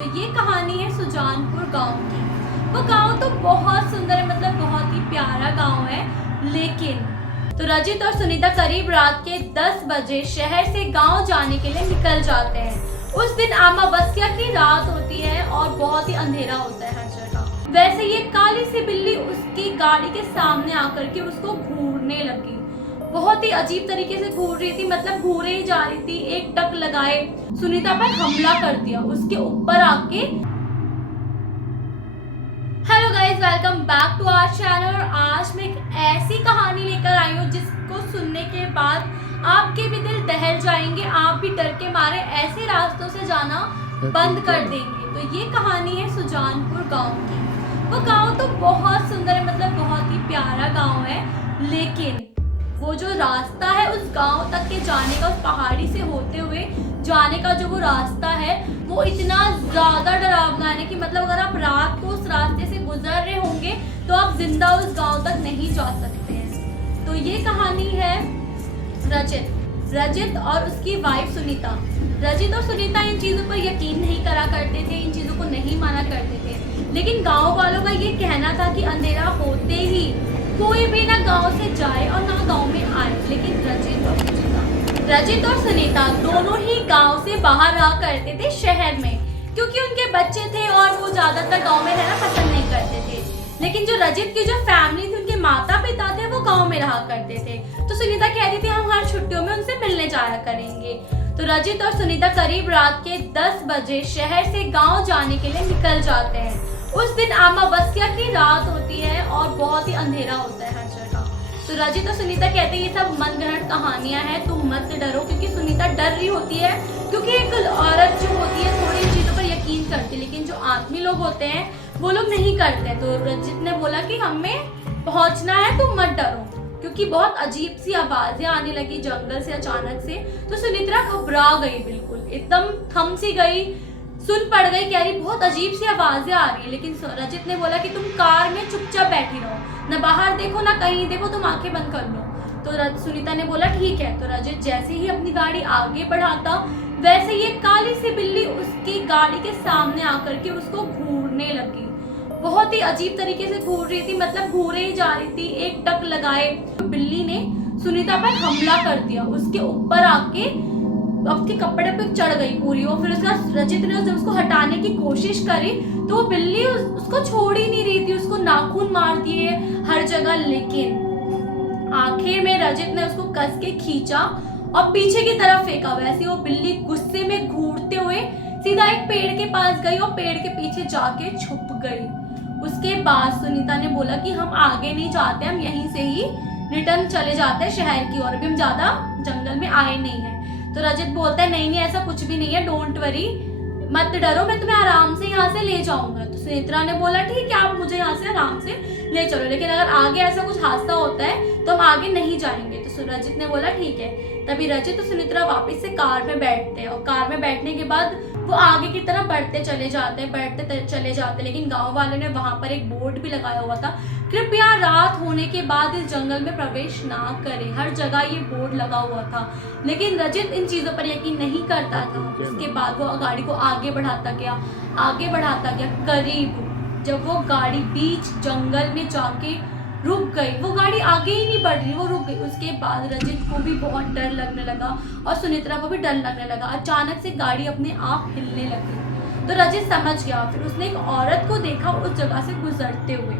ये कहानी है सुजानपुर गांव की। वो गांव तो बहुत सुंदर है, मतलब बहुत ही प्यारा गांव है। लेकिन तो रजित और सुनीता करीब रात के 10 बजे शहर से गांव जाने के लिए निकल जाते हैं। उस दिन अमावस्या की रात होती है और बहुत ही अंधेरा होता है हर जगह। वैसे ये काली सी बिल्ली उसकी गाड़ी के सामने आकर के उसको घूरने लगी। बहुत ही अजीब तरीके से घूर रही थी, मतलब घूरे ही जा रही थी। एक टक लगाए सुनीता पर हमला कर दिया उसके ऊपर आके। Hello guys, welcome back to our channel. और आज मैं एक ऐसी कहानी लेकर आई हूँ जिसको सुनने के बाद आपके भी दिल दहल जाएंगे। आप भी डर के मारे ऐसे रास्तों से जाना बंद कर देंगे। तो ये कहानी है सुजानपुर गांव की। वो गांव तो बहुत सुंदर है, मतलब बहुत ही प्यारा गांव है। लेकिन वो जो रास्ता है उस गांव तक के जाने का, उस पहाड़ी से होते हुए जाने का जो वो रास्ता है, वो इतना ज्यादा डरावना है कि मतलब अगर आप रात को उस रास्ते से गुजर रहे होंगे तो आप जिंदा उस गांव तक नहीं जा सकते हैं। तो ये कहानी है रजित और उसकी वाइफ सुनीता। रजित और सुनीता इन चीजों पर यकीन नहीं करा करते थे, इन चीजों को नहीं माना करते थे। लेकिन गांव वालों का ये कहना था कि अंधेरा होते ही कोई भी ना गांव से जाए और ना गांव में आए। लेकिन रजित और सुनीता दोनों ही गांव से बाहर रहा करते थे शहर में, क्योंकि उनके बच्चे थे और वो ज्यादातर गांव में रहना पसंद नहीं करते थे। लेकिन जो रजित की जो फैमिली थी, उनके माता पिता थे, वो गांव में रहा करते थे। तो सुनीता कहती थी हम हर छुट्टियों में उनसे मिलने जाया करेंगे। तो रजित और सुनीता करीब रात के 10 बजे शहर से गाँव जाने के लिए निकल जाते हैं। उस दिन अमावस्या की रात होती है और बहुत ही अंधेरा होता है हर जगह। तो रजित और सुनीता कहते हैं ये सब मनगढ़ंत कहानियां हैं, तुम मत डरो। क्योंकि सुनीता डर रही होती है, क्योंकि एक औरत जो होती है थोड़ी इन चीजों पर यकीन करती है, लेकिन जो आदमी लोग होते हैं वो लोग नहीं करते। तो रजित ने बोला कि हमें पहुंचना है, तुम मत डरो। क्योंकि बहुत अजीब सी आवाजें आने लगी जंगल से अचानक से। तो सुनीता घबरा गई, बिल्कुल एकदम थम सी गई, सुन पड़ गई, कह रही बहुत अजीब सी आवाजें आ रही है। लेकिन रजित ने बोला कि तुम कार में चुपचाप बैठी रहो, ना बाहर देखो ना कहीं देखो, तुम आंखें बंद कर लो। तो सुनीता ने बोला ठीक है। तो रजित जैसे ही अपनी गाड़ी आगे बढ़ाता, वैसे ये काली सी बिल्ली उसकी गाड़ी के सामने आकर के उसको घूरने लगी। बहुत ही अजीब तरीके से घूर रही थी, मतलब घूरे ही जा रही थी। एक टक लगाए बिल्ली ने सुनीता पर हमला कर दिया, उसके ऊपर आके उसके कपड़े पे चढ़ गई पूरी। और फिर उसका रजित ने उसको हटाने की कोशिश करी तो वो बिल्ली उसको छोड़ ही नहीं रही थी, उसको नाखून मार दिए हर जगह। लेकिन आखिर में रजित ने उसको कस के खींचा और पीछे की तरफ फेंका। वैसे वो बिल्ली गुस्से में घूरते हुए सीधा एक पेड़ के पास गई और पेड़ के पीछे जाके छुप गई। उसके बाद सुनीता ने बोला कि हम आगे नहीं जाते, हम यहीं से ही रिटर्न चले जाते हैं शहर की ओर, अभी हम ज्यादा जंगल में आए नहीं है। तो रजित बोलता है नहीं ऐसा कुछ भी नहीं है, डोंट वरी, मत डरो, मैं तुम्हें आराम से यहाँ से ले जाऊंगा। तो सुनीता ने बोला ठीक है, आप मुझे यहाँ से आराम से ले चलो, लेकिन अगर आगे ऐसा कुछ हादसा होता है तो हम आगे नहीं जाएंगे। तो रजित ने बोला ठीक है। तभी रजित और सुनीता वापस से कार में बैठते हैं और कार में बैठने के बाद वो आगे की तरफ बढ़ते चले जाते। लेकिन गाँव वालों ने वहां पर एक बोर्ड भी लगाया हुआ था, कृपया रात होने के बाद इस जंगल में प्रवेश ना करें। हर जगह ये बोर्ड लगा हुआ था। लेकिन रजित इन चीजों पर यकीन नहीं करता था। उसके बाद वो गाड़ी को आगे बढ़ाता गया। करीब जब वो गाड़ी बीच जंगल में जाके रुक गई, वो गाड़ी आगे ही नहीं बढ़ रही, वो रुक गई। उसके बाद रजित को भी बहुत डर लगने लगा और सुनीता को भी डर लगने लगा। अचानक से गाड़ी अपने आप हिलने लगी। तो रजित समझ गया। फिर उसने एक औरत को देखा उस जगह से गुजरते हुए।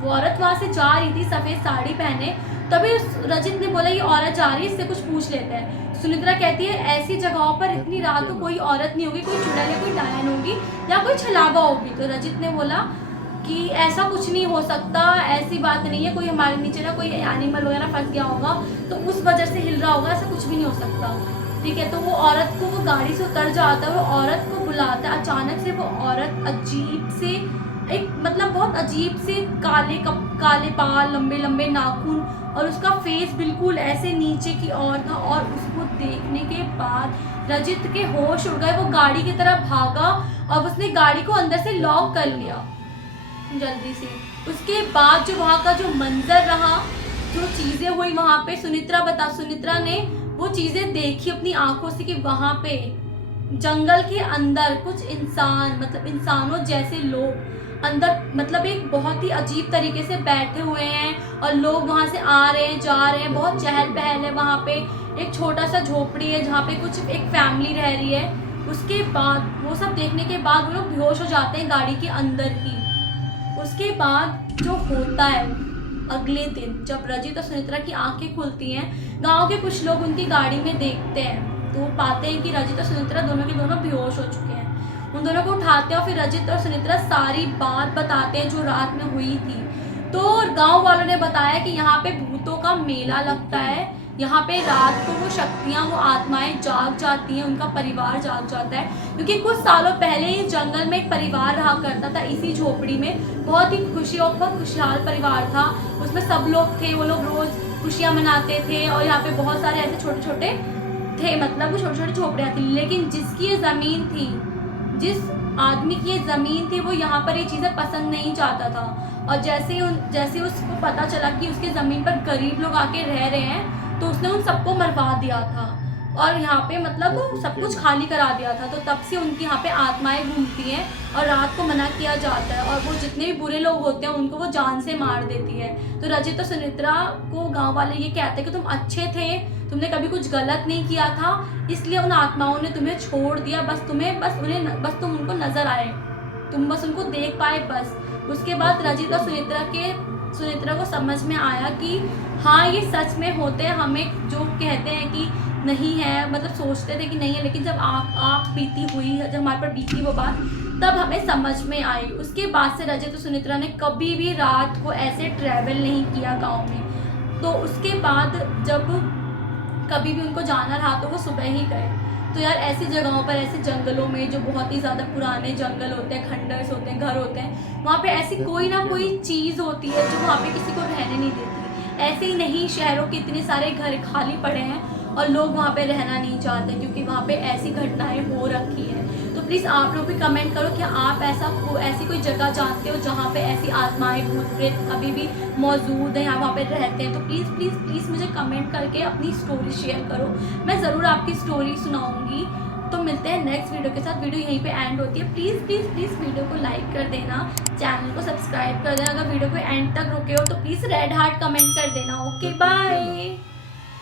वो औरत वहां से जा रही थी सफेद साड़ी पहने। तभी रजित ने बोला ये औरत जा रही है, इससे कुछ पूछ लेते हैं। सुनीता कहती है ऐसी जगहों पर इतनी रात को कोई औरत नहीं होगी, कोई चुड़ैल या कोई डायन होगी या कोई छलावा होगी। तो रजित ने बोला कि ऐसा कुछ नहीं हो सकता, ऐसी बात नहीं है, कोई हमारे नीचे ना कोई एनिमल वगैरह फंस गया होगा तो उस वजह से हिल रहा होगा, ऐसा कुछ भी नहीं हो सकता। ठीक है। तो वो औरत को, वो गाड़ी से उतर जाता है, वो औरत को बुलाता है। अचानक से वो औरत अजीब से एक, मतलब बहुत अजीब से काले बाल, लंबे लंबे नाखून और उसका फेस बिल्कुल ऐसे नीचे की ओर था। और उसको देखने के बाद रजित के होश उड़ गए। वो गाड़ी की तरफ भागा और उसने गाड़ी को अंदर से लॉक कर लिया जल्दी से। उसके बाद जो वहाँ का जो मंजर रहा, जो चीजें हुई वहाँ पे, सुनीता ने वो चीजें देखी अपनी आंखों से कि वहाँ पे जंगल के अंदर कुछ इंसान, मतलब इंसानों जैसे लोग अंदर, मतलब एक बहुत ही अजीब तरीके से बैठे हुए हैं और लोग वहाँ से आ रहे हैं जा रहे हैं, बहुत चहल पहल है वहाँ पे। एक छोटा सा झोपड़ी है जहाँ पे कुछ एक फैमिली रह रही है। उसके बाद वो सब देखने के बाद वो लोग बेहोश हो जाते हैं गाड़ी के अंदर ही। उसके बाद जो होता है, अगले दिन जब रजित और सुनित्रा की आंखें खुलती हैं, गांव के कुछ लोग उनकी गाड़ी में देखते हैं तो वो पाते हैं कि रजित और सुनित्रा दोनों के दोनों बेहोश हो चुके हैं। उन दोनों को उठाते हैं और फिर रजित और सुनित्रा सारी बात बताते हैं जो रात में हुई थी। तो गांव वालों ने बताया कि यहाँ पे भूतों का मेला लगता है, यहाँ पे रात को वो शक्तियाँ, वो आत्माएं जाग जाती हैं, उनका परिवार जाग जाता है। क्योंकि कुछ सालों पहले ही जंगल में एक परिवार रहा करता था इसी झोपड़ी में, बहुत ही खुशी और बहुत खुशहाल परिवार था। उसमें सब लोग थे, वो लोग रोज खुशियाँ मनाते थे और यहाँ पे बहुत सारे ऐसे छोटे छोटे थे, मतलब वो छोटी छोटी झोपड़ियाँ थी। लेकिन जिसकी ये ज़मीन थी, जिस आदमी की ये ज़मीन थी, वो यहाँ पर ये चीज़ें पसंद नहीं चाहता था। और जैसे उसको पता चला कि उसके ज़मीन पर गरीब लोग आके रह रहे हैं, तो उसने उन सबको मरवा दिया था और यहाँ पे मतलब सब कुछ खाली करा दिया था। तो तब से उनकी यहाँ पे आत्माएं घूमती हैं और रात को मना किया जाता है और वो जितने भी बुरे लोग होते हैं उनको वो जान से मार देती है। तो रजित और सुनित्रा को गांव वाले ये कहते हैं कि तुम अच्छे थे, तुमने कभी कुछ गलत नहीं किया था, इसलिए उन आत्माओं ने तुम्हें छोड़ दिया, बस तुम उनको नजर आए, तुम बस उनको देख पाए बस। उसके बाद रजित और सुनित्रा को समझ में आया कि हाँ ये सच में होते हैं, हमें जो कहते हैं कि नहीं है, मतलब सोचते थे कि नहीं है, लेकिन जब आँख बीती हुई, जब हमारे पर बीती वो बात, तब हमें समझ में आई। उसके बाद से रजित और सुनित्रा ने कभी भी रात को ऐसे ट्रैवल नहीं किया गांव में। तो उसके बाद जब कभी भी उनको जाना रहा तो वो सुबह ही गए। तो यार ऐसी जगहों पर, ऐसे जंगलों में जो बहुत ही ज़्यादा पुराने जंगल होते हैं, खंडर्स होते हैं, घर होते हैं, वहाँ पे ऐसी कोई ना कोई चीज़ होती है जो वहाँ पे किसी को रहने नहीं देती। ऐसे ही नहीं, शहरों के इतने सारे घर खाली पड़े हैं और लोग वहाँ पे रहना नहीं चाहते क्योंकि वहाँ पे ऐसी घटनाएं हो रखी हैं। तो प्लीज़ आप लोग भी कमेंट करो कि आप ऐसी कोई जगह जानते हो जहाँ पे ऐसी आत्माएं, भूत प्रेत अभी भी मौजूद हैं या वहाँ पे रहते हैं। तो प्लीज़ प्लीज़ प्लीज़ मुझे कमेंट करके अपनी स्टोरी शेयर करो, मैं ज़रूर आपकी स्टोरी सुनाऊँगी। तो मिलते हैं नेक्स्ट वीडियो के साथ। वीडियो यहीं पे एंड होती है। प्लीज़ प्लीज़ प्लीज़ वीडियो को लाइक कर देना, चैनल को सब्सक्राइब कर देना। अगर वीडियो को एंड तक रुके हो तो प्लीज़ रेड हार्ट कमेंट कर देना। Okay bye.